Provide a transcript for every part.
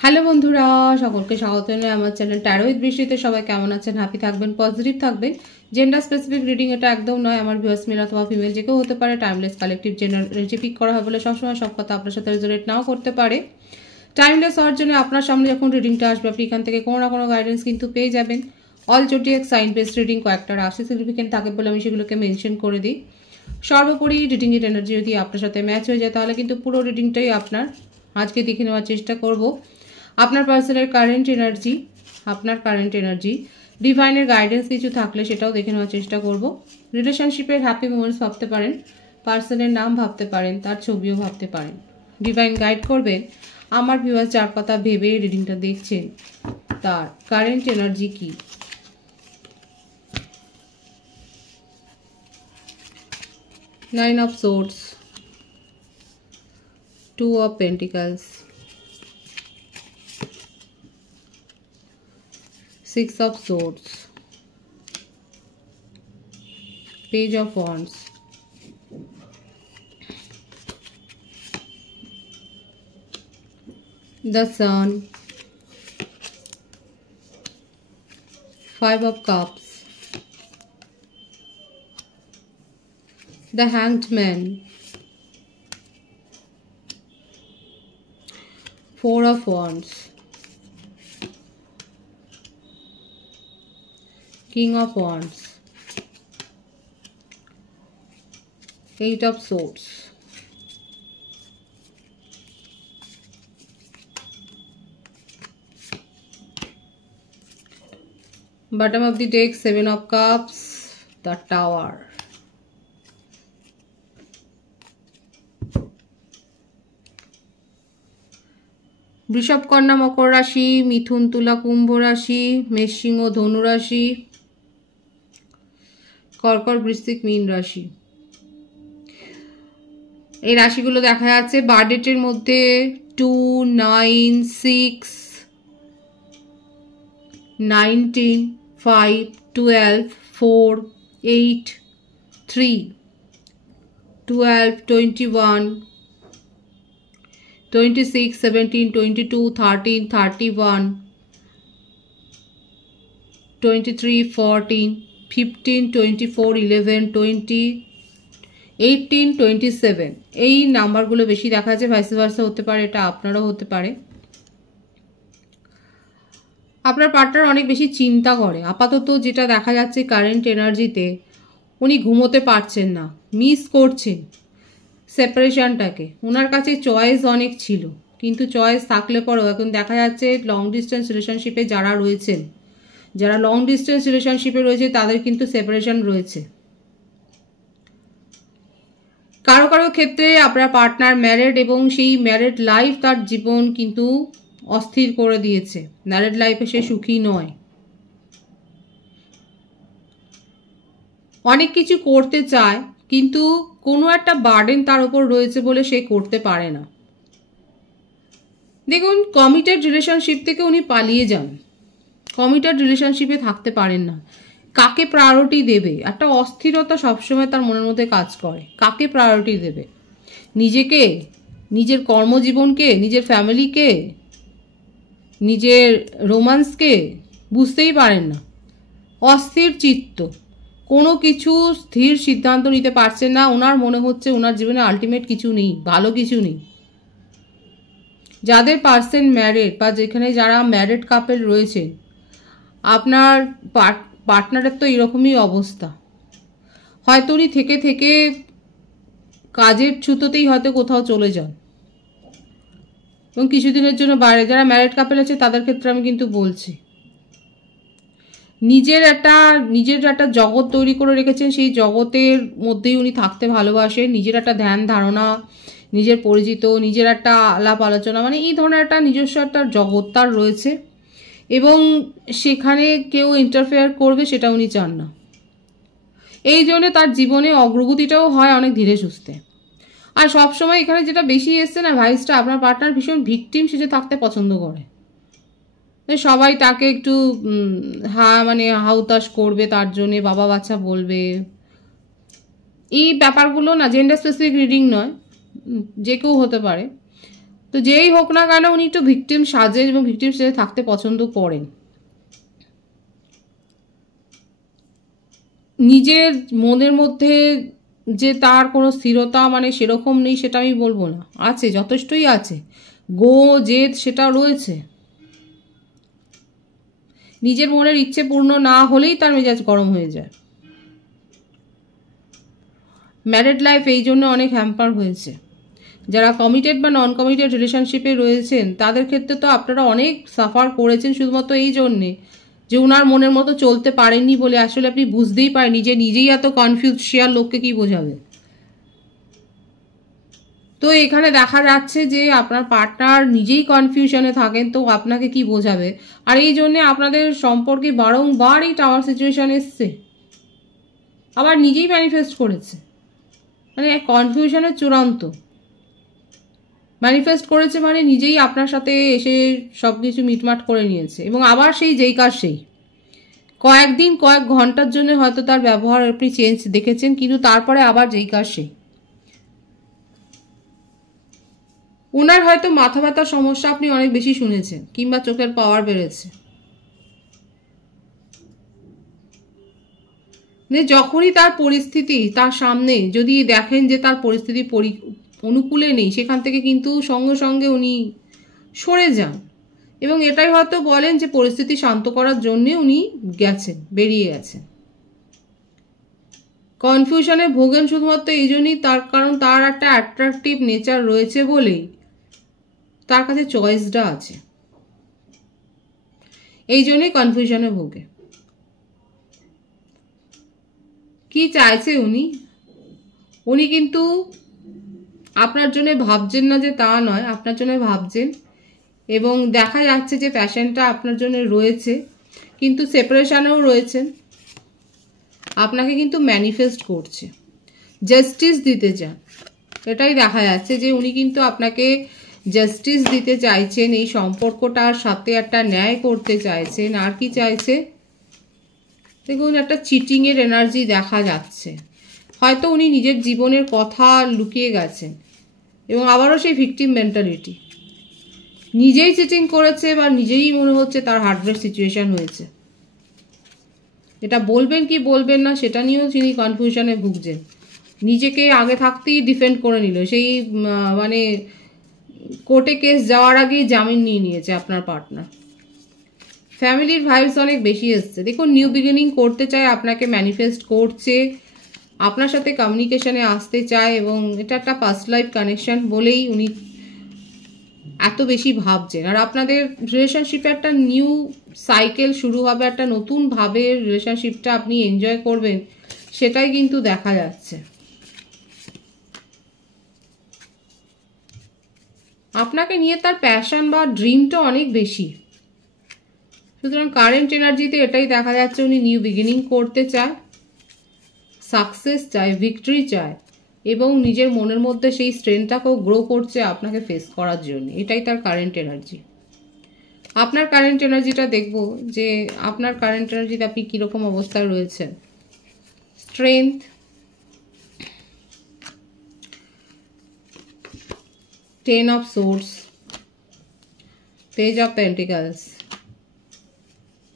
Hello বন্ধুরা, সকলকে স্বাগত জানাই আমার চ্যানেল ট্যারো উইথ বৃষ্টিতে। সবাই কেমন আছেন? হ্যাপি থাকবেন, পজিটিভ থাকবেন। জেন্ডার স্পেসিফিক রিডিং এটা একদম নয়। আমার ভিউয়ার্স মেল অথবা ফিমেল যে কেউ হতে পারে। টাইমলেস কালেকটিভ জেনারেল পিক করা হয় বলে সবসময় সব কথা আপনার সাথে রেজোনেট নাও করতে পারে। টাইমলেস হওয়ার জন্য আপনার সামনে যখন রিডিংটা আসবে আপনি এখান থেকে কোনো না কোনো গাইডেন্স কিন্তু পেয়ে যাবেন। All zodiac sign based reading, কয়েকটা রাশি সিগনিফিকেন্ট থাকে বলে আমি সেগুলোকে মেনশন করে দিই। সর্বোপরি রিডিংয়ের এনার্জি যদি আপনার সাথে ম্যাচ হয়ে যায় তাহলে কিন্তু পুরো রিডিংটাই আপনার। আজকে দেখে নেওয়ার চেষ্টা করব আপনার পার্সনের কারেন্ট এনার্জি, ডিভাইনের গাইডেন্স কিছু থাকলে সেটাও দেখে নেওয়ার চেষ্টা করব। রিলেশনশিপের হ্যাপি মোমেন্টস ভাবতে পারেন, পার্সনের নাম ভাবতে পারেন, তার ছবিও ভাবতে পারেন। ডিভাইন গাইড করবেন আমার ভিউয়ার্স যার কথা ভেবে রিডিংটা দেখছেন তার কারেন্ট এনার্জি কি। Nine of swords, two of pentacles, Six of Swords, Page of Wands, the Sun, Five of Cups, the Hanged Man, Four of Wands, King of Wands, Eight of Swords, bottom of the deck, Seven of Cups, the Tower. বৃষভ, কন্যা, মকর রাশি, মিথুন, তুলা, কুম্ভ রাশি, মেষ, সিংহ, ধনু রাশি, কর্কট, বৃশ্চিক, মীন রাশি। এই রাশিগুলো দেখা যাচ্ছে বার্থডেটের মধ্যে 2, 9, 6, 19, 5, 12, 4, 8, 3, 12, 21, 26, 17, 22, 13, 31, 23, 14, 15, 24, 11, 20, 18, 27 এই নাম্বারগুলো বেশি দেখা যাচ্ছে। ভাইস ভার্সা হতে পারে, এটা আপনারও হতে পারে। আপনার পার্টনার অনেক বেশি চিন্তা করে। আপাতত যেটা দেখা যাচ্ছে কারেন্ট এনার্জিতে, উনি ঘুমোতে পারছেন না, মিস করছেন সেপারেশনটাকে। ওনার কাছে চয়েস অনেক ছিল, কিন্তু চয়েস থাকলে পরেও এখন দেখা যাচ্ছে লং ডিস্টেন্স রিলেশনশিপে যারা রয়েছেন, যারা লং ডিস্টেন্স রিলেশনশিপে রয়েছে তাদের কিন্তু সেপারেশন রয়েছে। কারো কারো ক্ষেত্রে আপনার পার্টনার ম্যারিড এবং সেই ম্যারিড লাইফ তার জীবন কিন্তু অস্থির করে দিয়েছে। ম্যারিড লাইফে সে সুখী নয়। অনেক কিছু করতে চায় কিন্তু কোনো একটা বার্ডেন তার উপর রয়েছে বলে সে করতে পারে না। দেখুন, কমিটেড রিলেশনশিপ থেকে উনি পালিয়ে যান, কমিটেড রিলেশনশিপে থাকতে পারেন না। কাকে প্রায়োরিটি দেবে, একটা অস্থিরতা সবসময় তার মনের মধ্যে কাজ করে। কাকে প্রায়োরিটি দেবে, নিজেকে, নিজের কর্মজীবনকে, নিজের ফ্যামিলিকে, নিজের রোমান্সকে বুঝতেই পারেন না। অস্থির চিত্ত, কোনো কিছু স্থির সিদ্ধান্ত নিতে পারছেন না। ওনার মনে হচ্ছে ওনার জীবনে আলটিমেট কিছু নেই, ভালো কিছু নেই। যাদের পার্সন ম্যারিড বা যেখানে যারা ম্যারিড কাপল রয়েছে, আপনার পার্টনারের তো এরকমই অবস্থা। হয়তো উনি থেকে থেকে কাজের ছুতোতেই হয়তো কোথাও চলে যান এবং কিছুদিনের জন্য বাইরে। যারা ম্যারিড কাপল আছে তাদের ক্ষেত্রে আমি কিন্তু বলছি, নিজের একটা জগৎ তৈরি করে রেখেছেন, সেই জগতের মধ্যেই উনি থাকতে ভালোবাসেন। নিজের একটা ধ্যান ধারণা, নিজের পরিচিত, নিজের একটা আলাপ আলোচনা, মানে এই ধরনের একটা নিজস্ব একটা জগৎ তার রয়েছে এবং সেখানে কেউ ইন্টারফেয়ার করবে সেটা উনি চান না। এই জন্য তার জীবনে অগ্রগতিটাও হয় অনেক ধীরে সুস্থে। আর সবসময় এখানে যেটা বেশি এসছে না ভাইসটা, আপনার পার্টনার ভীষণ ভিকটিম সেজে থাকতে পছন্দ করে। সবাই তাকে একটু হাউতাশ করবে, তার জন্যে বাবা বাচ্চা বলবে। এই ব্যাপারগুলো না জেন্ডার স্পেসিফিক রিডিং নয়, যে কেউ হতে পারে। তো যেই হোক না কেন উনি একটু ভিকটিম সাজেন এবং ভিকটিম সাজে থাকতে পছন্দ করেন। নিজের মনের মধ্যে যে তার কোনো স্থিরতা মানে সেরকম নেই সেটা আমি বলবো না, আছে, যথেষ্টই আছে, গো জেদ সেটা রয়েছে। নিজের মনের ইচ্ছে পূর্ণ না হলেই তার মেজাজ গরম হয়ে যায়। ম্যারিড লাইফ এই জন্য অনেক হ্যাম্পার হয়েছে। যারা কমিটেড বা নন কমিটেড রিলেশনশিপে রয়েছেন তাদের ক্ষেত্রে তো আপনারা অনেক সাফার করেছেন শুধুমাত্র এই জন্যে যে ওনার মনের মতো চলতে পারেননি বলে। আসলে আপনি বুঝতেই পারেননি যে নিজেই এত কনফিউজ, শেয়ার লোককে কি বোঝাবে। তো এখানে দেখা যাচ্ছে যে আপনার পার্টনার নিজেই কনফিউশনে থাকেন, তো আপনাকে কি বোঝাবে। আর এই জন্যে আপনাদের সম্পর্কে বারংবার এই টাওয়ার সিচুয়েশন এসছে, আবার নিজেই ম্যানিফেস্ট করেছে, মানে কনফিউশনের চূড়ান্ত। ম্যানিফেস্ট করেছে মানে নিজেই আপনার সাথে এসে সব কিছু মিটমাট করে নিয়েছে, এবং আবার সেই যেই কাজ সেই। কয়েকদিন কয়েক ঘন্টার জন্য হয়তো তার ব্যবহার আপনি চেঞ্জ দেখেছেন, কিন্তু তারপরে আবার যেই কাজ সেই। ওনার হয়তো মাথা ব্যথার সমস্যা আপনি অনেক বেশি শুনেছেন, কিংবা চোখের পাওয়ার বেড়েছে। যখনই তার পরিস্থিতি তার সামনে যদি দেখেন যে তার পরিস্থিতি অনুকূলে নেই, সেখান থেকে কিন্তু সঙ্গে সঙ্গে উনি সরে যান, এবং এটাই হয়তো বলেন যে পরিস্থিতি শান্ত করার জন্যে উনি গেছেন, বেরিয়ে গেছেন। কনফিউশনে ভোগেন শুধুমাত্র এই জন্যই তার কারণ তার একটা অ্যাট্রাকটিভ নেচার রয়েছে বলেই তার কাছে চয়েসটা আছে, এই জন্যই কনফিউশনে ভোগে। কি চাইছে উনি? উনি কিন্তু আপনার জন্য ভাবছেন না যে তা নয়, আপনার জন্য ভাবছেন, এবং দেখা যাচ্ছে যে প্যাশনটা আপনার জন্য রয়েছে, কিন্তু সেপারেশনেও রয়েছেন। আপনাকে কিন্তু ম্যানিফেস্ট করছে, জাস্টিস দিতে চান, এটাই দেখা যাচ্ছে যে উনি কিন্তু আপনাকে জাস্টিস দিতে চাইছেন, এই সম্পর্কটার সাথে একটা ন্যায় করতে চাইছেন। আর কি চাইছে দেখুন, একটা চিটিংয়ের এনার্জি দেখা যাচ্ছে। হয়তো উনি নিজের জীবনের কথা লুকিয়ে গেছেন, এবং আবারও সেই ভিকটিম মেন্টালিটি, নিজেই চিটিং করেছে বা নিজেই মনে হচ্ছে তার হার্টব্রেক সিচুয়েশন হয়েছে। এটা বলবেন কি বলবেন না সেটা নিয়েও তিনি কনফিউশনে ভুগছেন। নিজেকে আগে থাকতেই ডিফেন্ড করে নিল, সেই মানে কোর্টে কেস যাওয়ার আগেই জামিন নিয়ে নিয়েছে আপনার পার্টনার। ফ্যামিলির ভাইবস অনেক বেশি এসছে। দেখুন, নিউ বিগিনিং করতে চায়, আপনাকে ম্যানিফেস্ট করছে, আপনার সাথে কমিউনিকেশনে আসতে চায়, এবং এটা একটা পাস্ট লাইফ কানেকশন বলেই উনি এত বেশি ভাবছেন। আর আপনাদের রিলেশনশিপে একটা নিউ সাইকেল শুরু হবে, একটা নতুন ভাবে রিলেশনশিপটা আপনি এনজয় করবেন, সেটাই কিন্তু দেখা যাচ্ছে। আপনাকে নিয়ে তার প্যাশন বা ড্রিমটা অনেক বেশি। সুতরাং কারেন্ট এনার্জিতে এটাই দেখা যাচ্ছে, উনি নিউ বিগিনিং করতে চায়, সাকসেস চায়, ভিক্টরি চায়, এবং নিজের মনের মধ্যে সেই স্ট্রেংথটাকেও গ্রো করছে আপনাকে ফেস করার জন্য। এটাই তার কারেন্ট এনার্জি। আপনার কারেন্ট এনার্জিটা দেখব যে আপনার কারেন্ট এনার্জিতে আপনি কীরকম অবস্থায় রয়েছেন। Strength, ten of swords, page of pentacles,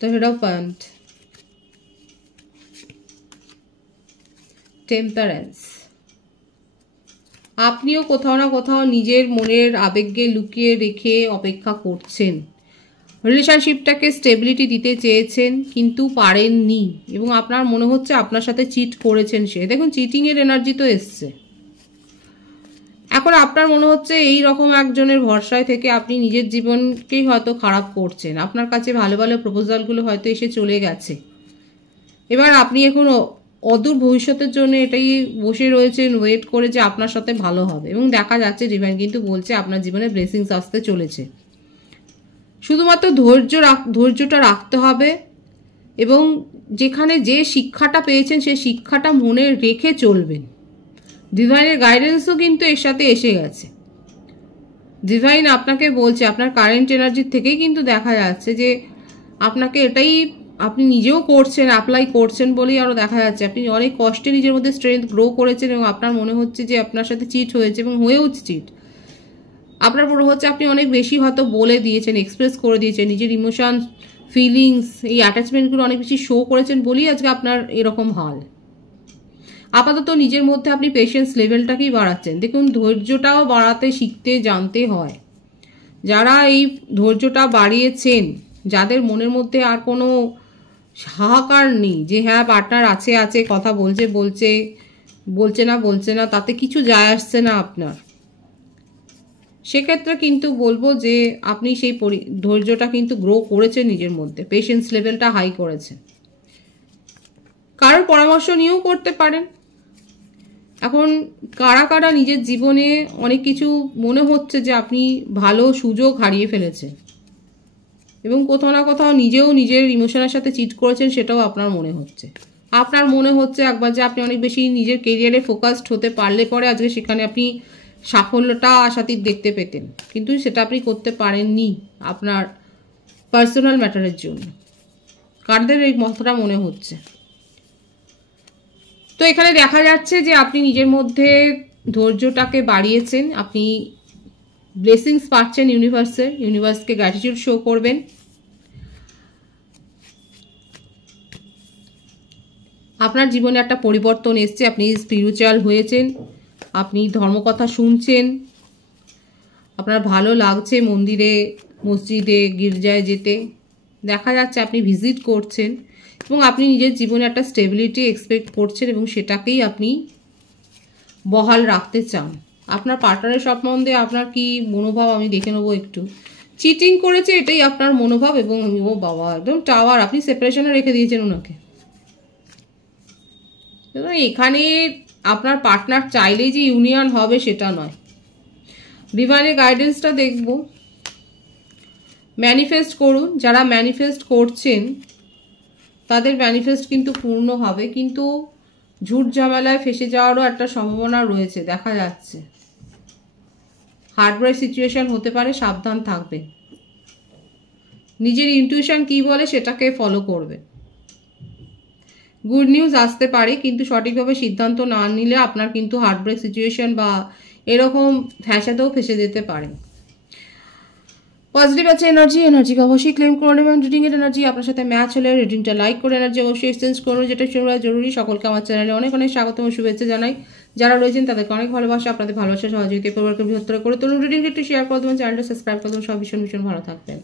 the Hierophant, temperance. আপনিও কোথাও না কোথাও নিজের মনের আবেগকে লুকিয়ে রেখে অপেক্ষা করছেন, রিলেশনশিপটাকে স্টেবিলিটি দিতে চেয়েছেন কিন্তু পারেননি, এবং আপনার মনে হচ্ছে আপনার সাথে চিট করেছেন সে। দেখুন, চিটিংয়ের এনার্জি তো এসছে। এখন আপনার মনে হচ্ছে এই রকম একজনের ভরসায় থেকে আপনি নিজের জীবনকেই হয়তো খারাপ করছেন। আপনার কাছে ভালো ভালো প্রপোজালগুলো হয়তো এসে চলে গেছে, এবার আপনি এখন অদূর ভবিষ্যতের জন্য এটাই বসে রয়েছেন, ওয়েট করে যে আপনার সাথে ভালো হবে, এবং দেখা যাচ্ছে ডিভাইন কিন্তু বলছে আপনার জীবনে ব্লেসিংস আসতে চলেছে। শুধুমাত্র ধৈর্যটা রাখতে হবে, এবং যেখানে যে শিক্ষাটা পেয়েছেন সেই শিক্ষাটা মনে রেখে চলবেন। ডিভাইনের গাইডেন্সও কিন্তু এর সাথে এসে গেছে। ডিভাইন আপনাকে বলছে, আপনার কারেন্ট এনার্জির থেকেই কিন্তু দেখা যাচ্ছে যে আপনাকে এটাই আপনি নিজেও করছেন, অ্যাপ্লাই করছেন বলেই আরও দেখা যাচ্ছে আপনি অনেক কষ্টে নিজের মধ্যে স্ট্রেংথ গ্রো করেছেন, এবং আপনার মনে হচ্ছে যে আপনার সাথে চিট হয়েছে, এবং হয়েওছে চিট। আপনার মনে হচ্ছে আপনি অনেক বেশি হয়তো বলে দিয়েছেন, এক্সপ্রেস করে দিয়েছেন, নিজের ইমোশন, ফিলিংস, এই অ্যাটাচমেন্টগুলো অনেক বেশি শো করেছেন বলেই আজকে আপনার এরকম হাল। আপাতত নিজের মধ্যে আপনি পেশেন্স লেভেলটাকেই বাড়াচ্ছেন। দেখুন, ধৈর্যটাও বাড়াতে শিখতে জানতে হয়। যারা এই ধৈর্যটা বাড়িয়েছেন, যাদের মনের মধ্যে আর কোনো হাহাকার নেই যে হ্যাঁ পার্টনার আছে আছে, কথা বলছে না, তাতে কিছু যায় আসছে না আপনার, সেক্ষেত্রে কিন্তু বলবো যে আপনি সেই ধৈর্যটা কিন্তু গ্রো করেছেন নিজের মধ্যে, পেশেন্স লেভেলটা হাই করেছেন। কারোর পরামর্শ নিয়েও করতে পারেন। এখন কারা কারা নিজের জীবনে অনেক কিছু মনে হচ্ছে যে আপনি ভালো সুযোগ হারিয়ে ফেলেছেন এবং কোথাও না কোথাও নিজেও নিজের ইমোশনের সাথে চিট করেছেন, সেটাও আপনার মনে হচ্ছে। আপনার মনে হচ্ছে একবার যে আপনি অনেক বেশি নিজের কেরিয়ারে ফোকাসড হতে পারলে পরে আজকে সেখানে আপনি সাফল্যটা আশাতীত দেখতে পেতেন, কিন্তু সেটা আপনি করতে পারেননি আপনার পার্সোনাল ম্যাটারের জন্য। কারদের এই মতটা মনে হচ্ছে। তো এখানে দেখা যাচ্ছে যে আপনি নিজের মধ্যে ধৈর্যটাকে বাড়িয়েছেন, আপনি ব্লেসিংস পাচ্ছেন ইউনিভার্সকে গ্র্যাটিটিউড শো করবেন। আপনার জীবনে একটা পরিবর্তন এসছে, আপনি স্পিরিচুয়াল হয়েছেন, আপনি ধর্মকথা শুনছেন, আপনার ভালো লাগছে মন্দিরে, মসজিদে, গির্জায় যেতে। দেখা যাচ্ছে আপনি ভিজিট করছেন এবং আপনি নিজের জীবনে একটা স্টেবিলিটি এক্সপেক্ট করছেন এবং সেটাকেই আপনি বহাল রাখতে চান। আপনার পার্টনারের সম্বন্ধে আপনার কি মনোভাব আমি দেখে নেবো একটু। চিটিং করেছে এটাই আপনার মনোভাব এবং ও বাবা একদম টাওয়ার, আপনি সেপারেশনে রেখে দিয়েছেন ওনাকে। এখানে আপনার পার্টনার চাইলেই যে ইউনিয়ন হবে সেটা নয়। ডিভাইনের গাইডেন্সটা দেখব। ম্যানিফেস্ট করুন, যারা ম্যানিফেস্ট করছেন তাদের ম্যানিফেস্ট কিন্তু পূর্ণ হবে, কিন্তু ঝুট ঝামেলায় ফেসে যাওয়ারও একটা সম্ভাবনা রয়েছে দেখা যাচ্ছে। হার্টব্রেক সিচুয়েশন হতে পারে, সাবধান থাকবে। নিজের ইনটিউশন কি বলে সেটাকে ফলো করবে। গুড নিউজ আসতে পারে, কিন্তু সঠিকভাবে সিদ্ধান্ত না নিলে আপনার কিন্তু হার্টব্রেক সিচুয়েশন বা এরকম ফ্যাসাতেও ফেসে যেতে পারে। পজিটিভ আছে এনার্জিকে অবশ্যই ক্লেম করে নেবেন। রিডিংয়ের এনার্জি আপনার সাথে ম্যাচ হলে রিডিংটা লাইক করে এনার্জি অবশ্যই এক্সচেঞ্জ করুন, যেটা জরুরি। সকলকে আমার চ্যানেলে অনেক অনেক স্বাগত ও শুভেচ্ছা জানাই। যারা রয়েছেন তাদেরকে অনেক ভালোবাসা, আপনাদের ভালোবাসা সহযোগিতা পরিবারকে বৃহত্তর করে তুলুন। রিডিংটা একটু শেয়ার করে দেবেন, চ্যানেলটা সাবস্ক্রাইব করে দেবেন। সব ভীষণ ভীষণ ভালো থাকবেন।